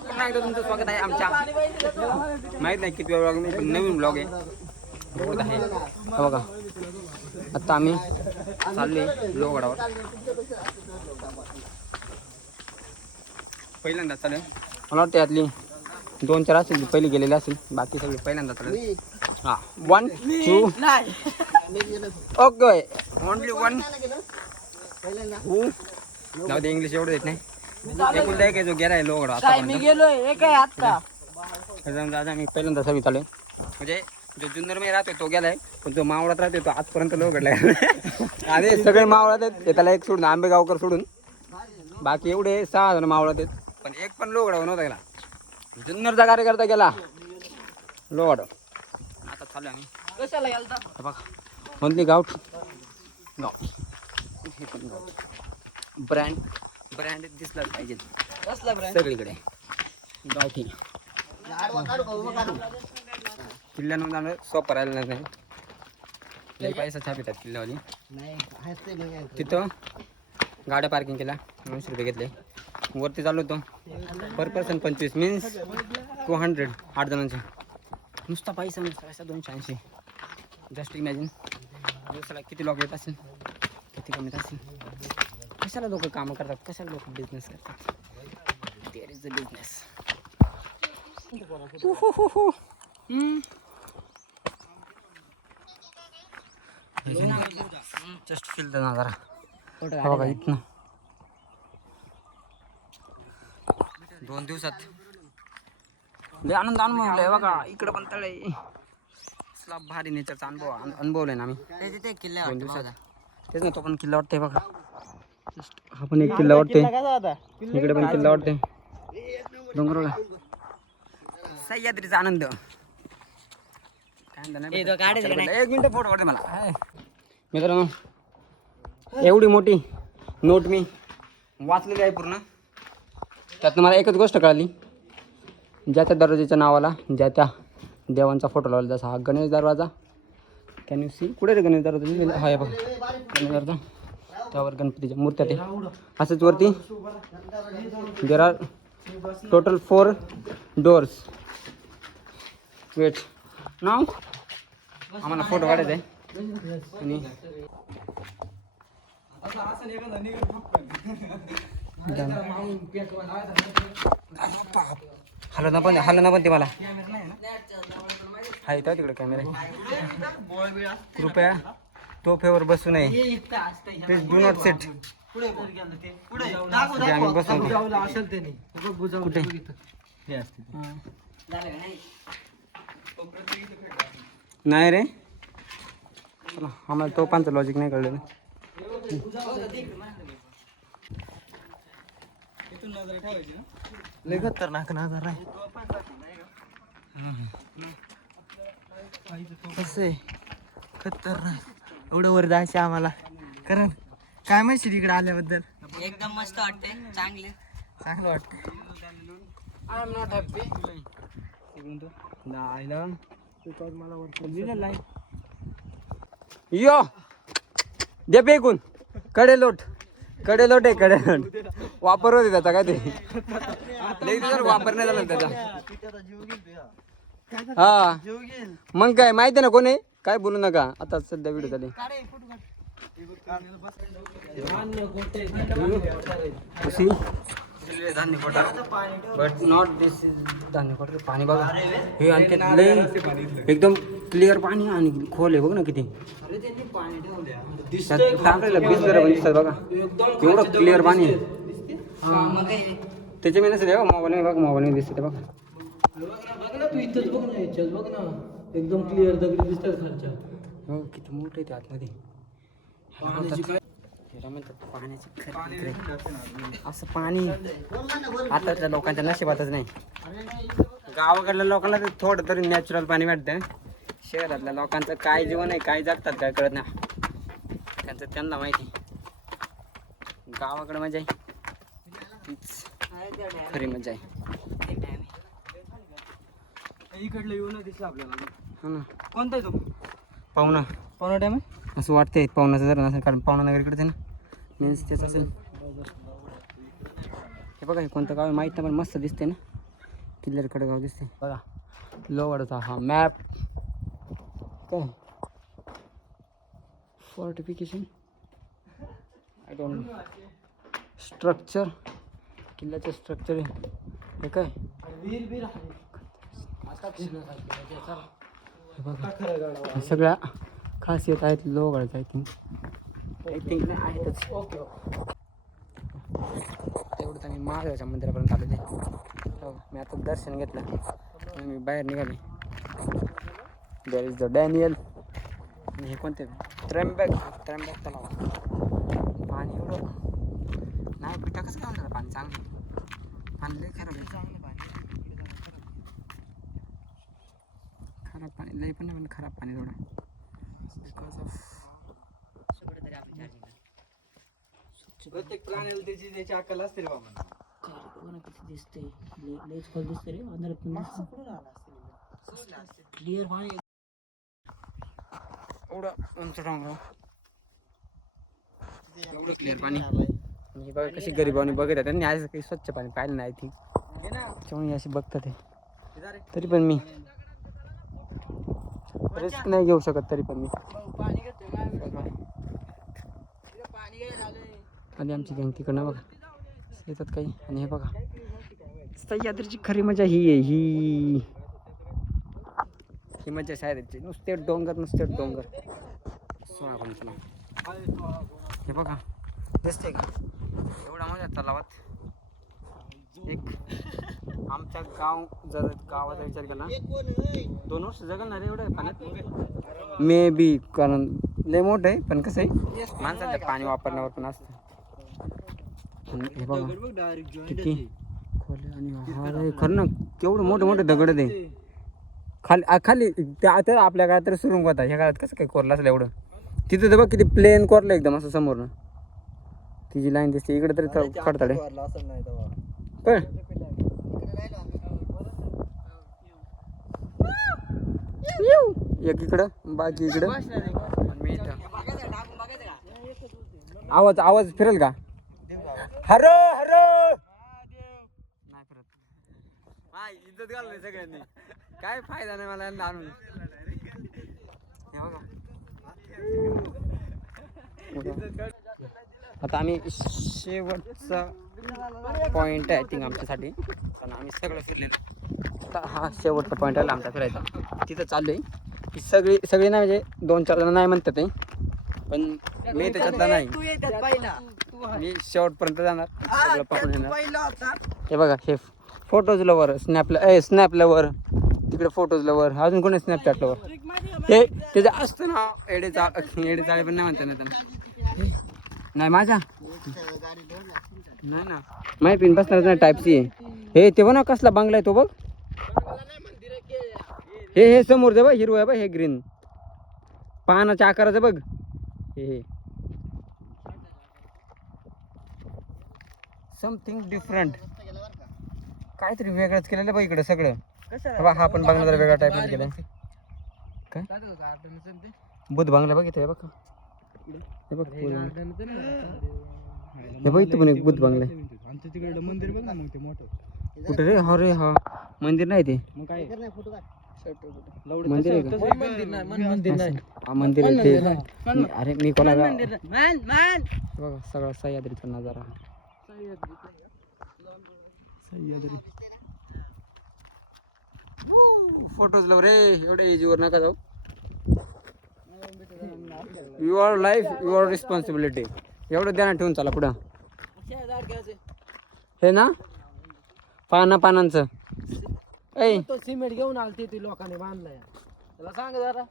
पुन्हा एकदा तुमचं स्वागत आहे आमच्या. माहीत नाही किती ब्लॉग मी पण नवीन ब्लॉग आहे. रोड आहे. बघा. आत्ता आम्ही चालले लोहगडावर. पहिल्यांदा चालेल मला वाटतं यातली दोन चार असेल पहिले गेलेली असेल. बाकी सगळे पहिल्यांदा चालेल हा. One two okay only one two जाऊ दे इंग्लिश एवढं येत नाही. एकुलता एक आहे जो गेलाय लोहगडा आतापर्यंत. गेलोय. एक आहे आता आम्ही पहिल्यांदा सवित आलोय. म्हणजे जो जुन्नरमध्ये राहतोय तो गेलाय. पण जो मावळात राहतोय तो आजपर्यंत लोक घडलाय आणि सगळे मावळात आहेत. त्याला एक सोडून आंबेगावकर सोडून. बाकी एवढे सहा जण मावळात आहेत. पण एक पण लोगडा नव्हता गेला. जुन्नरचा कार्यकर्ता गेला. लोगड. आता चालू आम्ही. कशाला बघा. गावठ गाव. ब्रँड. ब्रँड दिसलाच पाहिजे. कसला ब्रँड सगळीकडे गावठी किल्ल्यानं जाणं सोपं राहिलं नाही. लई पैसा छाप येतात किल्ल्यावाली. नाही तिथं गाड्या पार्किंग केल्या दोनशे रुपये घेतले. वरती चालू होतो. पर पर्सन पंचवीस मीन्स टू हंड्रेड आठ जणांचे. नुसता पैसा नुसता पैसा दोनशे ऐंशी. जस्ट इमॅजिन दिवसाला किती लोक येत असेल किती कमी असेल. कशाला लोक कामं करतात? कशाला लोक बिझनेस करतात? There is a business just feel the नजारा हा बघा इथनं. दोन दिवसात. लय आनंद अनुभवलाय बघा. इकडं पण तळे भारी नेचरचा अनुभव अन- अनुभवलाय ना आम्ही. दोन दिवसात. तेच ना तो पण किल्ला वाटतंय बघा. हा पण एक किल्ला वाटतंय. इकडे पण किल्ला वाटतंय. डोंगर बघा सह्याद्रीचा आनंद. एक मिनिट फोटो काढते मला. हाय. मित्रांनो एवढी मोठी नोट मी वाचलेली आहे पूर्ण. त्यातनं मला एकच गोष्ट कळाली. ज्या त्या दरवाजाच्या नावाला ज्या त्या देवांचा फोटो लावला जसा हा गणेश दरवाजा. कॅन यू सी कुठे रे गणेश दरवाजा? हा हे बघा. गणेश दरवाजा. त्यावर गणपतीच्या मूर्त्या ते. असंच वरती. There are total four doors wait नाव आम्हाला फोटो काढायचा आहे. आणि हॅलो ना पण हॅलो ना पण ते मला. हाय तिकडे कॅमेरा कृपया. तोफेवर बसू नये. प्लीज डू नॉट सेट आम्ही बसू कुठे? नाही? रे. चला आम्हाला तोफांचं लॉजिक नाही कळलं लय खतरनाक नजर आहे. कसं आहे? खतरनाक. एवढं वर जायचं आम्हाला. कारण काय माहिती तिकडे आल्याबद्दल? एकदम मस्त वाटते चांगले. चांगलं वाटतं यो! दे फेकून. कडे लोट. कडे लोट आहे कडे लोट. वापर होते त्याचा काय ते? वापर नाही झाला त्याचा. हा. मग काय माहिती ना कोण आहे? काय बोलू नका आता सध्या व्हिडिओ झाले. कशी धान्य quota but not this is धान्य कोटा पाणी बघा. हे आणखी लय एकदम क्लिअर पाणी आणि खोल आहे बघ ना किती. बरोबर दिसतात बघा. एवढं क्लिअर पाणी आहे. मग काय त्याच्या मी नसेल मोबाईल बघा. मोबाईल दिसते बघा एकदम क्लिअर दगडी दिसतात खालच्या. हो किती मोठं आहे ते आतमध्ये. ह्याला म्हणतात- ह्याला म्हणतात पाण्याची खरी. असं पाणी. आताच्या लोकांच्या नशिबातच नाही. गावाकडल्या लोकांना ते थोडं तरी नॅचरल पाणी वाटतं शहरातल्या लोकांचं काय जीवन आहे काय जगतात काय कळत नाही. त्यांचं त्यांना माहिती गावाकडे मजा आहे. तीच खरी मजा आहे. इकडलं येऊन दिसलं आपल्याला. हो ना. कोणता आहे तो? पाहुणा. पाहुणा टाइम असं वाटतंय पाहुणाचं जर नसेल कारण पाहुणा नगरीकडे आहे ना. मीन्स तेच असेल. हे बघा हे कोणतं गाव आहे? माहीत नाही पण मस्त दिसते ना. किल्ल्याकडे गाव दिसते बघा लोवडचा हा मॅप काय? फोर्टिफिकेशन आय डोंट स्ट्रक्चर किल्ल्याचं स्ट्रक्चर आहे. हे काय? बघा. हे सगळ्या खासियत आहेत लोवडच्या आय थिंक आय थिंक नाही आहेतच. तेवढं आम्ही महादेवाच्या मंदिरापर्यंत आलेले हो मी आता दर्शन घेतलं. आणि मी बाहेर निघाले. देर इज द डॅनियल आणि हे कोणते? त्र्यंबक त्र्यंबक तलाव. पाणी एवढं. नाही पिठा कसं काय म्हणतात? पाणी चांगलं पाणी लई खराब आहे चांगलं पाणी खराब पाणी लई पण नाही पण खराब पाणी थोडं. बिकॉज ऑफ प्रत्येक प्राण्याला त्याची त्याची अक्कल असते रे बाबा. क्लिअर पाणी एवढं उंच डोंगर. एवढं क्लिअर पाणी. म्हणजे बघा कशी गरिबांनी बघत आहे त्यांनी आज काही स्वच्छ पाणी पाहिलं नाही थिंक त्याच्यामुळे अशी बघतात ते तरी पण मी. रिस्क नाही घेऊ शकत तरी पण मी. आधी आमची गँग तिकडनं बघा. येतात काही. आणि हे बघा. सह्याद्रीची खरी मजा ही आहे ही. ही मजा सह्याद्रीची. नुसते डोंगर नुसते डोंगर. सोळा पंचना हे बघा. दिसते का? एवढा मजा तलावात. एक आमच्या गाव जर गावाचा विचार केला दोन वर्ष जगल ना रे एवढं पाण्यात. मे बी कारण लय मोठं आहे पण कसं आहे माणसाचं पाणी वापरण्यावर पण असतं. हे बघा किती आणि खरं ना केवढं मोठे मोठे दगड दे ते. खाली खाली त्या तर आपल्या काळात तर सुरुंग होता. ह्या काळात कसं काय कोरलं असेल एवढं. तिथं तर बघ किती प्लेन कोरलं एकदम असं समोरनं. तिची लाईन दिसते इकडे तरी खडताडे पण एक इकडं बाकी इकडं. मी इथं. आवाज आवाज फिरेल का? हरो हरो! नाही फिरत इज्जत घालली सगळ्यांनी काय फायदा नाही मला यांना आणून. हे. आता आम्ही शेवटचा पॉइंट आहे थिंक आमच्यासाठी. पण आम्ही सगळं फिरलेलो. आता हा शेवटचा पॉइंट आहे आमचा फिरायचा. तिथं चालू आहे ही सगळी सगळी नाही म्हणजे दोन चार जण नाही म्हणतात ते पण मी त्याच्यातला नाही. मी शेवटपर्यंत जाणार. सगळं पाहून येणार. हे बघा हे फोटोज लवर स्नॅपला ए स्नॅप लवर तिकडे फोटोज लवर अजून कोणी स्नॅपचॅट लवर ते त्याचं असतं ना एडे एडे चाळे पण नाही म्हणतात ना त्यांना. हे, नाही माझा? नाही ना पिन बसणार नाही टाईप सी हे ते बघ ना कसला बांगला आहे तो बघ. हे हे समोर दे बघ हिरवं आहे बघ हे ग्रीन पानाच्या आकाराचं बघ. हे समथिंग डिफरंट काहीतरी वेगळंच केलेलं बघ इकडे सगळं. कसं हे पण बंगला जरा वेगळा टाईपमध्ये काय? बुध बांगला बघ इथे हे बघ. हे बघ पूर्ण. हे बघ इथं पण एक बुध बांगला. आमच्या तिकडे मंदिर बघ ना मग ते मोठं. कुठे रे? हा रे हा. मंदिर नाही ते. मग काय? मंदिर आहे का? मंदिर नाही मंदिर नाही. हा मंदिर आहे ते. मी- अरे मी कोणा बघा सगळा सह्याद्रीचा नजारा सह्याद्री. फोटोज लव रे. एवढे एजीवर नका जाऊ. युअर लाईफ युअर रिस्पॉन्सिबिलिटी एवढं ध्यानात ठेवून चला पुढं. हे ना? पाना पानांचं. ऐ. तो सिमेंट घेऊन आलते ते लोकांनी बांधलाय. त्याला सांग जरा.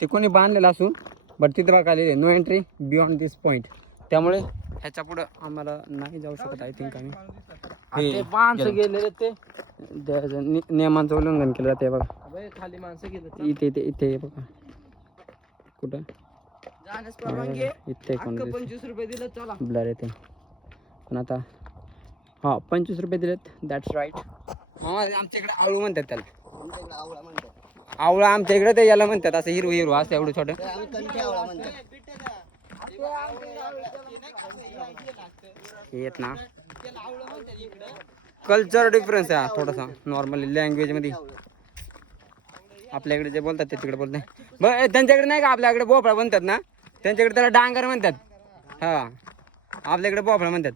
ते कोणी बांधलेलं असून बट तिथे आलेले no entry beyond this point त्यामुळे ह्याच्या पुढं आम्हाला नाही जाऊ शकत आय थिंक आम्ही. ते माणसं गेलेले ते. नियमांचं उल्लंघन केलं जाते बघा. खाली माणसं गेले इथे इथे इथे बघा. कुठं? जाण्यास परवानगी. इथे पंचवीस रुपये दिलं चला. ब्लर येते. पण आता हा पंचवीस रुपये दिलेत. दॅट्स राईट हा आमच्या इकडे आळू म्हणतात त्याला. आवळा आमच्या इकडे ते याला म्हणतात. असं हिरवं हिरवं असं एवढं छोटं. येत ना. कल्चर डिफरन्स आहे थोडासा. नॉर्मली लँग्वेजमध्ये. आपल्याकडे जे बोलतात ते तिकडे बोलत नाही. बरं त्यांच्याकडे नाही का आपल्याकडे भोपळा म्हणतात ना? त्यांच्याकडे त्याला डांगर म्हणतात. हा. आपल्याकडे भोपळा म्हणतात.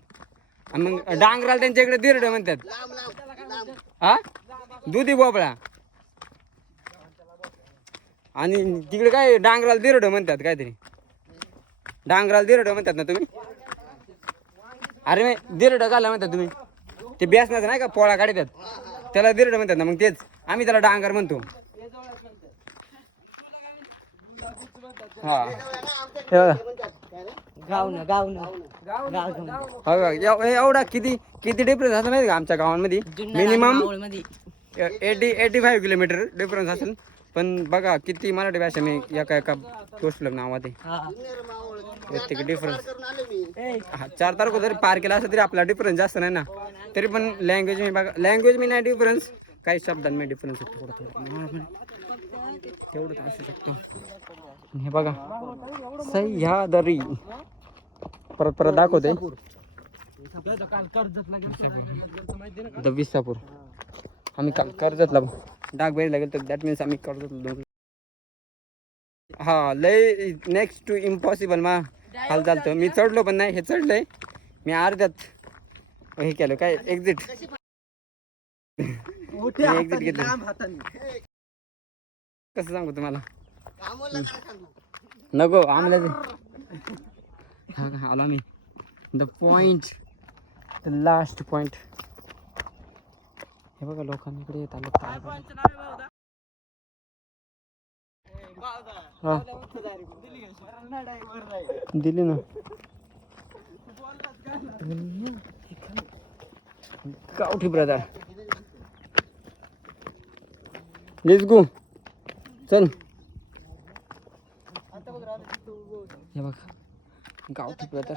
आणि मग डांगराला त्यांच्याकडे दिरड म्हणतात. हा? दुधी भोपळा. आणि तिकडे काय डांगराला दिरड म्हणतात काहीतरी. डांगराला दिरड म्हणतात ना तुम्ही? अरे दिरडं दिरड घाला म्हणतात तुम्ही. ते बेसनाचं नाही का पोळा काढतात? त्याला दिरड म्हणतात ना मग तेच. आम्ही त्याला डांगर म्हणतो. हा. हे हो. एवढा किती किती डिफरन्स असं माहिती का आमच्या गावांमध्ये? Minimum eighty eighty five kilometre difference असेल. पण बघा किती मराठी भाषा मी एका एका गोष्टीला नावात आहे. प्रत्येक डिफरन्स हा चार तारखो जरी पार केला असं तरी आपला डिफरन्स जास्त नाही ना. तरी पण लँग्वेज मी बघा लँग्वेज मी नाही डिफरन्स काही शब्दांमध्ये डिफरन्स येतो थोडं थोडं नॉर्मल तेवढंच असू शकतो. हे बघा सह्यादरी. परत परत दाखवते. द विसापूर. आम्ही काल कर्जतला डागबेरीला गेलो दॅट मीन्स आम्ही कर्जतला दोन हा लय नेक्स्ट टू इम्पॉसिबल मा. हाल चालतं मी चढलो पण नाही हे चढलंय. मी अर्ध्यात हे केलं काय एक्झिट हाताने, घेतलं. कसं सांगू तुम्हाला? नको आम्हाला आलो मी the point the last point हे बघा लोकांनी इकडे येत आलं. हा. दिली ना. गावठी ब्रदर लेट्स गो चल. हे बघ. गावठी brother.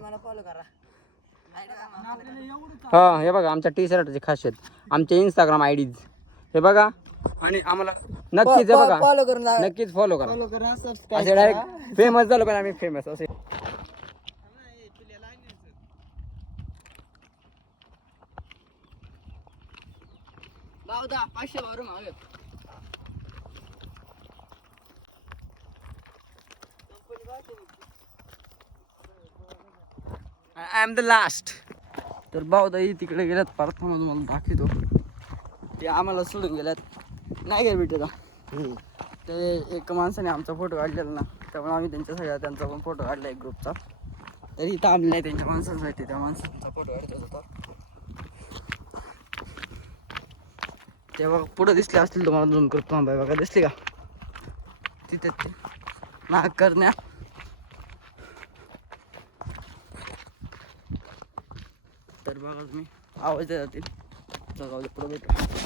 मला फॉलो करा हा हे बघा आमच्या टी शर्टची खासियत. आमचे इंस्टाग्राम आय डीज हे बघा. आणि आम्हाला नक्कीच हे बघा. फॉलो करून जा नक्कीच फॉलो करा. फॉलो करा सबस्क्राईब असे डायरेक्ट फेमस झालो पण आम्ही फेमस असे. पाचशे आय एम द लास्ट तर भाऊदाई तिकडे गेल्यात परत मला तुम्हाला दाखवतो. ते आम्हाला सोडून गेल्यात. नाही गेलं भेटत. ते एक माणसाने आमचा फोटो काढलेला ना त्यामुळे आम्ही त्यांच्या सगळ्या त्यांचा पण फोटो काढला एक ग्रुपचा तरी इथं आम्ही नाही त्यांच्या माणसांसाठी त्या माणसांचा फोटो काढत होता. तेव्हा पुढं दिसले असतील तुम्हाला झूम करतो थांबा बघा दिसली का? तिथे ते. नाक करण्या. मी आवाज जातील जाऊ दे, भेटू.